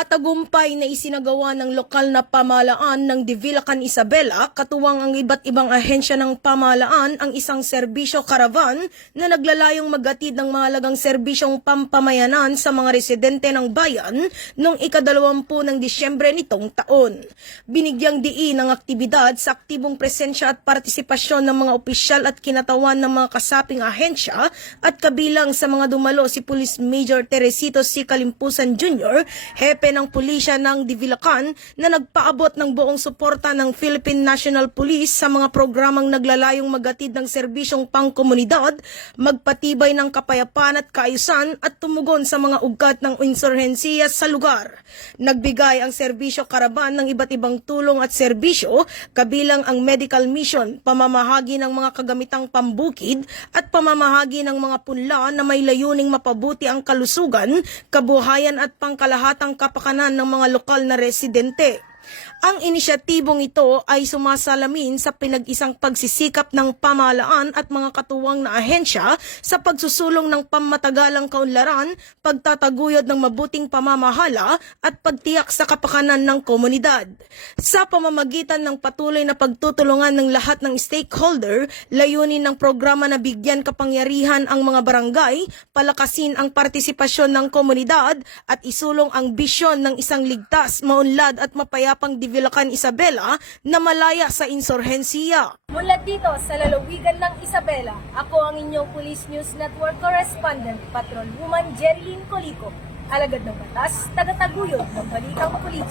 Matagumpay na isinagawa ng lokal na pamahalaan ng Divilacan, Isabela, katuwang ang iba't ibang ahensya ng pamahalaan ang isang serbisyo karavan na naglalayong maghatid ng mahalagang serbisyong pampamayanan sa mga residente ng bayan noong ika-20 ng Disyembre nitong taon. Binigyang diin ang aktibidad sa aktibong presensya at partisipasyon ng mga opisyal at kinatawan ng mga kasaping ahensya at kabilang sa mga dumalo si Police Major Teresito C. Kalimpusan Jr., hepe ng pulisya ng Divilacan na nagpaabot ng buong suporta ng Philippine National Police sa mga programang naglalayong maghatid ng serbisyong pangkomunidad, magpatibay ng kapayapaan at kaayusan at tumugon sa mga ugat ng insurhensiya sa lugar. Nagbigay ang serbisyo karaban ng iba't ibang tulong at serbisyo, kabilang ang medical mission, pamamahagi ng mga kagamitang pambukid at pamamahagi ng mga punla na may layuning mapabuti ang kalusugan, kabuhayan at pangkalahatang kapakanan ng mga lokal na residente. Ang inisyatibong ito ay sumasalamin sa pinag-isang pagsisikap ng pamahalaan at mga katuwang na ahensya sa pagsusulong ng pammatagalang kaunlaran, pagtataguyod ng mabuting pamamahala at pagtiyak sa kapakanan ng komunidad. Sa pamamagitan ng patuloy na pagtutulungan ng lahat ng stakeholder, layunin ng programa na bigyan kapangyarihan ang mga barangay, palakasin ang partisipasyon ng komunidad at isulong ang bisyon ng isang ligtas, maunlad at mapayapang Divilacan, Isabela na malaya sa insurhensiya. Mula dito sa lalawigan ng Isabela, ako ang inyong Police News Network Correspondent, Patrolwoman Jerilyn Colico, alagad ng batas, tagataguyod ng balitang pulis.